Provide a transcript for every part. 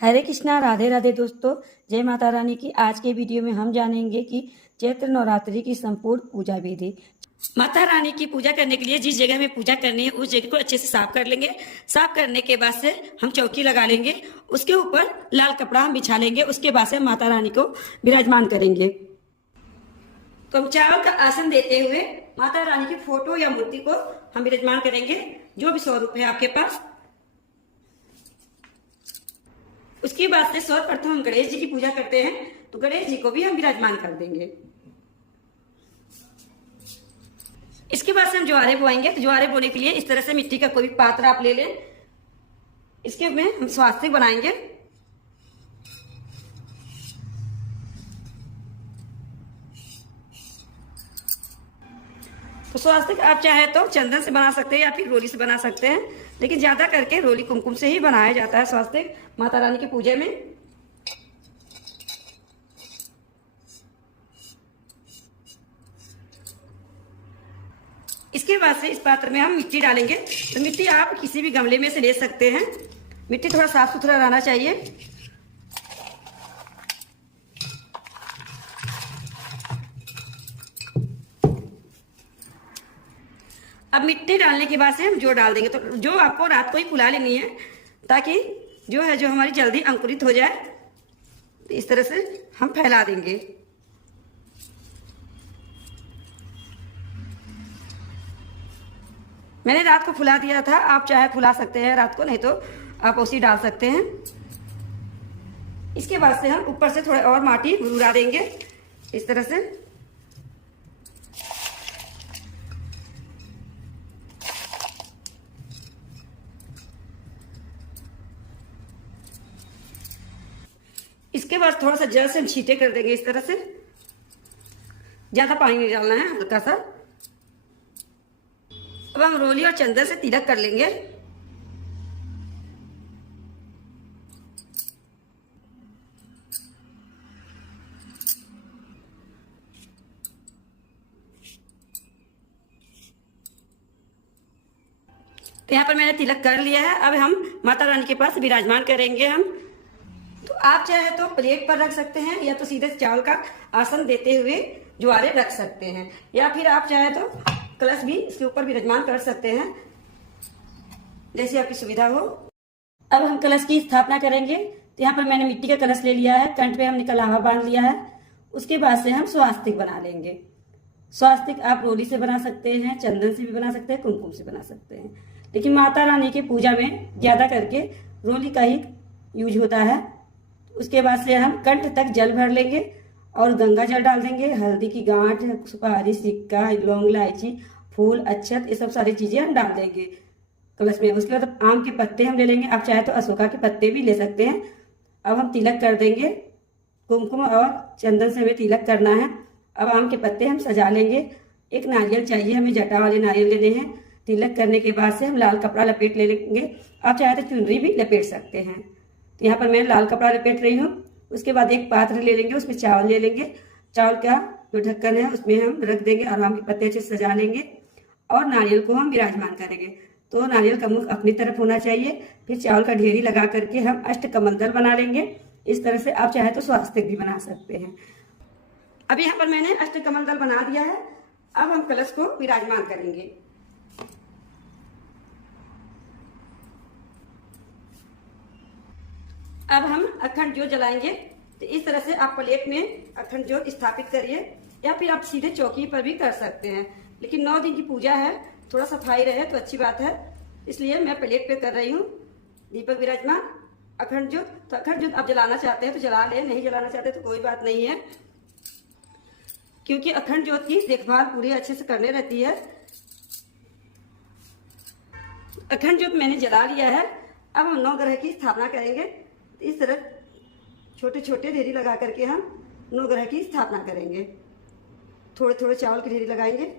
हरे कृष्णा, राधे राधे दोस्तों। जय माता रानी की। आज के वीडियो में हम जानेंगे कि चैत्र नवरात्रि की संपूर्ण पूजा विधि। माता रानी की पूजा करने के लिए जिस जगह में पूजा करनी है उस जगह को अच्छे से साफ कर लेंगे। साफ करने के बाद से हम चौकी लगा लेंगे, उसके ऊपर लाल कपड़ा हम बिछा लेंगे। उसके बाद से हम माता रानी को विराजमान करेंगे। तो हम चावल का आसन देते हुए माता रानी की फोटो या मूर्ति को हम विराजमान करेंगे, जो भी स्वरूप है आपके पास। उसके बाद से सर्वप्रथम हम गणेश जी की पूजा करते हैं, तो गणेश जी को भी हम विराजमान कर देंगे। इसके बाद से हम ज्वारे बोएंगे। तो ज्वारे बोने के लिए इस तरह से मिट्टी का कोई भी पात्र आप ले लें। इसके में हम स्वास्तिक बनाएंगे। तो स्वास्तिक आप चाहे तो चंदन से बना सकते हैं या फिर रोली से बना सकते हैं, लेकिन ज्यादा करके रोली कुमकुम से ही बनाया जाता है स्वास्तिक माता रानी की पूजा में। इसके बाद से इस पात्र में हम मिट्टी डालेंगे। तो मिट्टी आप किसी भी गमले में से ले सकते हैं। मिट्टी थोड़ा साफ सुथरा रहना चाहिए। अब मिट्टी डालने के बाद से हम जो डाल देंगे, तो जो आपको रात को ही फुला लेनी है, ताकि जो है जो हमारी जल्दी अंकुरित हो जाए। तो इस तरह से हम फैला देंगे। मैंने रात को फुला दिया था, आप चाहे फुला सकते हैं रात को, नहीं तो आप उसी डाल सकते हैं। इसके बाद से हम ऊपर से थोड़ा और माटी उड़ा देंगे इस तरह से। इसके बाद थोड़ा सा जल से हम छींटे कर देंगे इस तरह से। ज्यादा पानी नहीं डालना है, हल्का सा। अब हम रोली और चंदन से तिलक कर लेंगे। तो यहाँ पर मैंने तिलक कर लिया है। अब हम माता रानी के पास विराजमान करेंगे हम। तो आप चाहे तो प्लेट पर रख सकते हैं, या तो सीधे चावल का आसन देते हुए ज्वारे रख सकते हैं, या फिर आप चाहे तो कलश भी इसके ऊपर विराजमान कर सकते हैं, जैसी आपकी सुविधा हो। अब हम कलश की स्थापना करेंगे। तो यहाँ पर मैंने मिट्टी का कलश ले लिया है, कंठ पे हमने कलावा बांध लिया है। उसके बाद से हम स्वास्तिक बना लेंगे। स्वास्तिक आप रोली से बना सकते हैं, चंदन से भी बना सकते हैं, कुमकुम से बना सकते हैं, लेकिन माता रानी की पूजा में ज्यादा करके रोली का ही यूज होता है। उसके बाद से हम कंठ तक जल भर लेंगे और गंगा जल डाल देंगे। हल्दी की गांठ, सुपारी, सिक्का, लौंग, इलायची, फूल, अक्षत, ये सब सारी चीजें हम डाल देंगे कलश में। उसके बाद आम के पत्ते हम ले लेंगे, आप चाहे तो अशोका के पत्ते भी ले सकते हैं। अब हम तिलक कर देंगे। कुमकुम और चंदन से हमें तिलक करना है। अब आम के पत्ते हम सजा लेंगे। एक नारियल चाहिए, हमें जटा वाले नारियल लेने हैं। तिलक करने के बाद से हम लाल कपड़ा लपेट ले लेंगे, आप चाहे तो चुनरी भी लपेट सकते हैं। तो यहाँ पर मैं लाल कपड़ा लपेट रही हूँ। उसके बाद एक पात्र ले लेंगे, उसमें चावल ले लेंगे। चावल का जो ढक्कन है उसमें हम रख देंगे और आम के पत्ते अच्छे से सजा लेंगे और नारियल को हम विराजमान करेंगे। तो नारियल का मुख अपनी तरफ होना चाहिए। फिर चावल का ढेरी लगा करके हम अष्टकमंडल बना लेंगे। इस तरह से आप चाहे तो स्वास्तिक भी बना सकते हैं। अब यहाँ पर मैंने अष्टकमंडल बना दिया है। अब हम कलश को विराजमान करेंगे। अब हम अखंड ज्योत जलाएंगे। तो इस तरह से आप प्लेट में अखंड ज्योत स्थापित करिए, या फिर आप सीधे चौकी पर भी कर सकते हैं, लेकिन 9 दिन की पूजा है, थोड़ा सफाई रहे तो अच्छी बात है, इसलिए मैं प्लेट पे कर रही हूँ। दीपक विराजमान, अखंड ज्योत। तो अखंड ज्योत आप जलाना चाहते हैं तो जला लें, नहीं जलाना चाहते तो कोई बात नहीं है, क्योंकि अखंड ज्योत की देखभाल पूरी अच्छे से करने रहती है। अखंड ज्योत मैंने जला लिया है। अब हम 9 ग्रह की स्थापना करेंगे। इस तरह छोटे छोटे ढेरी लगा करके हम 9 ग्रह की स्थापना करेंगे। थोड़े थोड़े चावल की ढेरी लगाएंगे।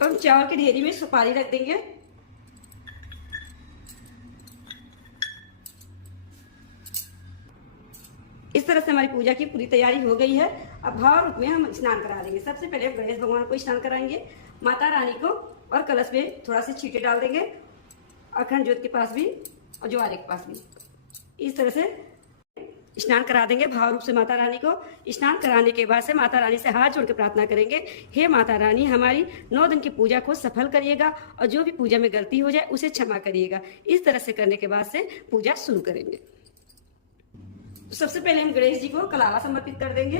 हम चावल की ढेरी में सुपारी रख देंगे। इस तरह से हमारी पूजा की पूरी तैयारी हो गई है। अब भाव रूप में हम स्नान करा देंगे। सबसे पहले गणेश भगवान को स्नान कराएंगे, माता रानी को, और कलश में थोड़ा सा छींटे डाल देंगे अखंड ज्योत के पास भी और ज्वारे के पास भी। इस तरह से स्नान करा देंगे भाव रूप से माता रानी को। स्नान कराने के बाद से माता रानी से हाथ जोड़ के प्रार्थना करेंगे, हे माता रानी हमारी 9 दिन की पूजा को सफल करिएगा और जो भी पूजा में गलती हो जाए उसे क्षमा करिएगा। इस तरह से करने के बाद से पूजा शुरू करेंगे। तो सबसे पहले हम गणेश जी को कलावा समर्पित कर देंगे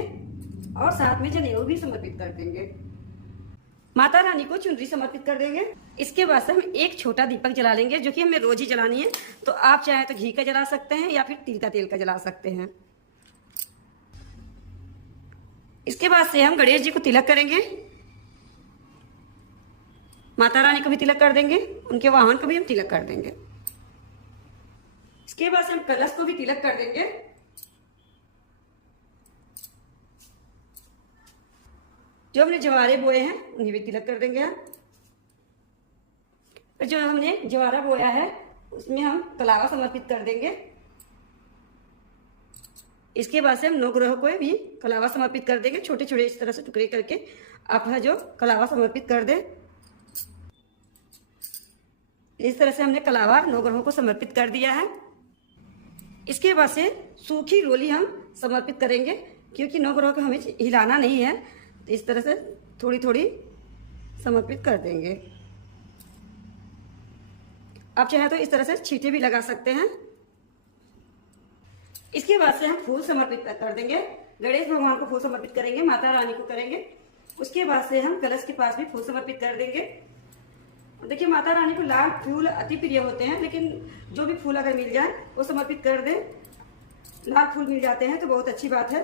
और साथ में जनेऊ भी समर्पित कर देंगे। माता रानी को चुनरी समर्पित कर देंगे। इसके बाद से हम एक छोटा दीपक जला लेंगे, जो कि हमें रोज ही जलानी है। तो आप चाहे तो घी का जला सकते हैं या फिर तिल का तेल का जला सकते हैं। इसके बाद से हम गणेश जी को तिलक करेंगे, माता रानी को भी तिलक कर देंगे, उनके वाहन को भी हम तिलक कर देंगे। इसके बाद से हम कलश को भी तिलक कर देंगे। जो हमने जवारे बोए हैं उन्हें भी तिलक कर देंगे। और जो हमने जवारा बोया है उसमें हम कलावा समर्पित कर देंगे। इसके बाद से हम नवग्रह को भी कलावा समर्पित कर देंगे। छोटे छोटे इस तरह से टुकड़े करके आप जो कलावा समर्पित कर दें। इस तरह से हमने कलावा नवग्रहों को समर्पित कर दिया है। इसके बाद से सूखी रोली हम समर्पित करेंगे, क्योंकि नवग्रह को हमें हिलाना नहीं है। इस तरह से थोड़ी थोड़ी समर्पित कर देंगे। आप चाहे तो इस तरह से छींटे भी लगा सकते हैं। इसके बाद से हम फूल समर्पित कर देंगे। गणेश भगवान को फूल समर्पित करेंगे, माता रानी को करेंगे। उसके बाद से हम कलश के पास भी फूल समर्पित कर देंगे। देखिए माता रानी को लाल फूल अति प्रिय होते हैं, लेकिन जो भी फूल अगर मिल जाए वो समर्पित कर दें। लाल फूल मिल जाते हैं तो बहुत अच्छी बात है।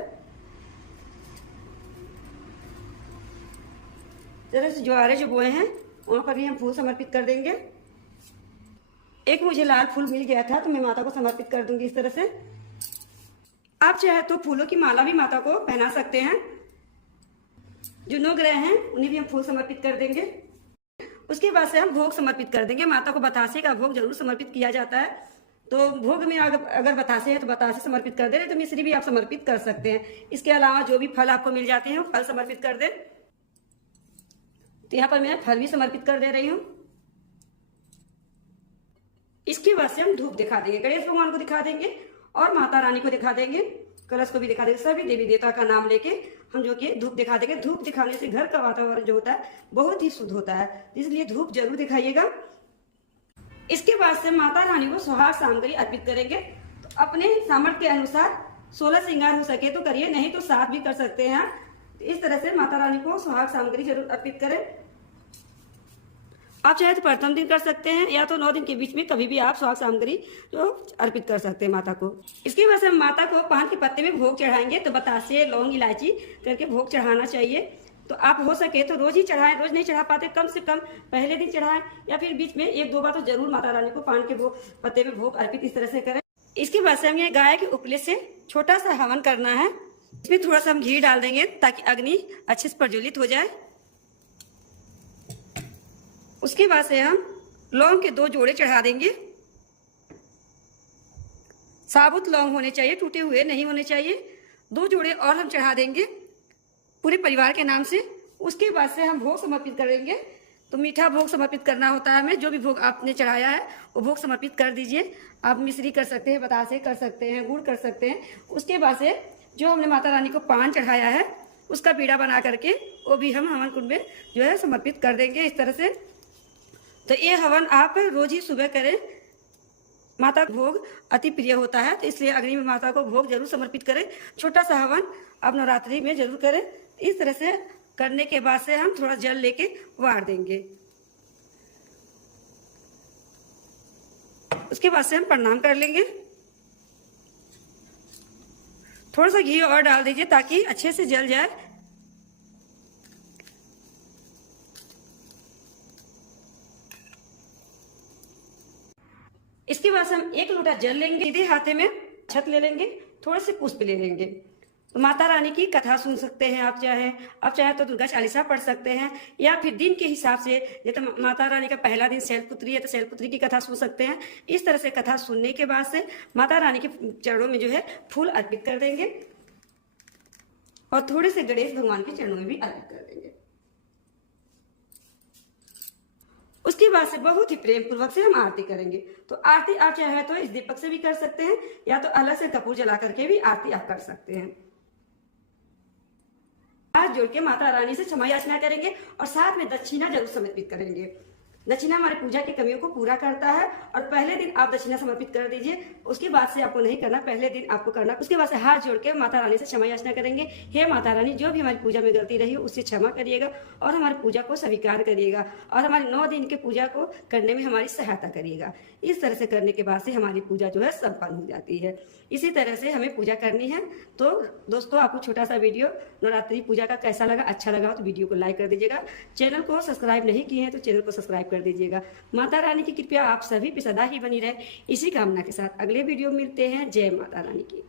जैसे ज्वारे जो बोए हैं वहां पर भी हम फूल समर्पित कर देंगे। एक मुझे लाल फूल मिल गया था तो मैं माता को समर्पित कर दूंगी इस तरह से। आप चाहे तो फूलों की माला भी माता को पहना सकते हैं। जो नवग्रह हैं उन्हें भी हम फूल समर्पित कर देंगे। उसके बाद से हम भोग समर्पित कर देंगे। माता को बतासे का भोग जरूर समर्पित किया जाता है। तो भोग में अगर बतासे है तो बतासे समर्पित कर दे, तो मिश्री भी आप समर्पित कर सकते हैं। इसके अलावा जो भी फल आपको मिल जाते हैं वो फल समर्पित कर दें। तो यहाँ पर मैं फल भी समर्पित कर दे रही हूँ। इसके बाद से हम धूप दिखा देंगे। गणेश भगवान को दिखा देंगे और माता रानी को दिखा देंगे, कलश को भी दिखा देंगे। सभी देवी देवता का नाम लेके हम जो कि धूप दिखा देंगे। धूप दिखाने से घर का वातावरण जो होता है बहुत ही शुद्ध होता है, इसलिए धूप जरूर दिखाइएगा। इसके बाद से माता रानी को सुहाग सामग्री अर्पित करेंगे। तो अपने सामर्थ्य के अनुसार 16 श्रृंगार हो सके तो करिए, नहीं तो 7 भी कर सकते हैं। इस तरह से माता रानी को सुहाग सामग्री जरूर अर्पित करें। आप चाहे तो प्रथम दिन कर सकते हैं या तो 9 दिन के बीच में कभी भी आप सुहाग सामग्री जो अर्पित कर सकते हैं माता को। इसके बाद से हम माता को पान के पत्ते में भोग चढ़ाएंगे। तो बतासे, लौंग, इलायची करके भोग चढ़ाना चाहिए। तो आप हो सके तो रोज ही चढ़ाएं। रोज नहीं चढ़ा पाते कम से कम पहले दिन चढ़ाएं या फिर बीच में 1-2 बार तो जरूर माता रानी को पान के पत्ते में भोग अर्पित इस तरह से करें। इसके बाद से हमें गाय के उपले से छोटा सा हवन करना है। इसमें थोड़ा सा हम घी डाल देंगे ताकि अग्नि अच्छे से प्रज्वलित हो जाए। उसके बाद से हम लौंग के 2 जोड़े चढ़ा देंगे। साबुत लौंग होने चाहिए, टूटे हुए नहीं होने चाहिए। 2 जोड़े और हम चढ़ा देंगे पूरे परिवार के नाम से। उसके बाद से हम भोग समर्पित करेंगे। तो मीठा भोग समर्पित करना होता है हमें। जो भी भोग आपने चढ़ाया है वो भोग समर्पित कर दीजिए। आप मिश्री कर सकते हैं, बतासे कर सकते हैं, गुड़ कर सकते हैं। उसके बाद से जो हमने माता रानी को पान चढ़ाया है उसका पीड़ा बना करके वो भी हम हवन कुंड में जो है समर्पित कर देंगे इस तरह से। तो ये हवन आप रोज ही सुबह करें। माता का भोग अति प्रिय होता है, तो इसलिए अग्नि में माता को भोग जरूर समर्पित करें। छोटा सा हवन आप नवरात्रि में जरूर करें। इस तरह से करने के बाद से हम थोड़ा जल लेके वार देंगे। उसके बाद से हम प्रणाम कर लेंगे। थोड़ा सा घी और डाल दीजिए ताकि अच्छे से जल जाए। इसके बाद से हम 1 लोटा जल लेंगे। सीधे हाथे में छत ले लेंगे, थोड़े से पुष्प ले लेंगे। तो माता रानी की कथा सुन सकते हैं आप चाहे तो दुर्गा चालीसा पढ़ सकते हैं, या फिर दिन के हिसाब से ये तो माता रानी का पहला दिन शैलपुत्री है तो शैलपुत्री की कथा सुन सकते हैं। इस तरह से कथा सुनने के बाद से माता रानी के चरणों में जो है फूल अर्पित कर देंगे और थोड़े से गणेश भगवान के चरणों में भी अर्पित कर देंगे। उसके बाद से बहुत ही प्रेम पूर्वक से हम आरती करेंगे। तो आरती आप चाहे तो इस दीपक से भी कर सकते हैं या तो अलग से कपूर जला करके भी आरती आप कर सकते हैं। हाथ जोड़ के माता रानी से क्षमा याचना करेंगे और साथ में दक्षिणा जरूर समर्पित करेंगे। दक्षिणा हमारी पूजा की कमियों को पूरा करता है और पहले दिन आप दक्षिणा समर्पित कर दीजिए, उसके बाद से आपको नहीं करना, पहले दिन आपको करना। उसके बाद से हाथ जोड़ के माता रानी से क्षमा याचना करेंगे, हे माता रानी जो भी हमारी पूजा में गलती रही हो उससे क्षमा करिएगा और हमारी पूजा को स्वीकार करिएगा और हमारे 9 दिन की पूजा को करने में हमारी सहायता करिएगा। इस तरह से करने के बाद से हमारी पूजा जो है संपन्न हो जाती है। इसी तरह से हमें पूजा करनी है। तो दोस्तों, आपको छोटा सा वीडियो नवरात्रि पूजा का कैसा लगा, अच्छा लगा तो वीडियो को लाइक कर दीजिएगा। चैनल को सब्सक्राइब नहीं किए हैं तो चैनल को सब्सक्राइब कर दीजिएगा। माता रानी की कृपया आप सभी पे सदा ही बनी रहे, इसी कामना के साथ अगले वीडियो में मिलते हैं। जय माता रानी की।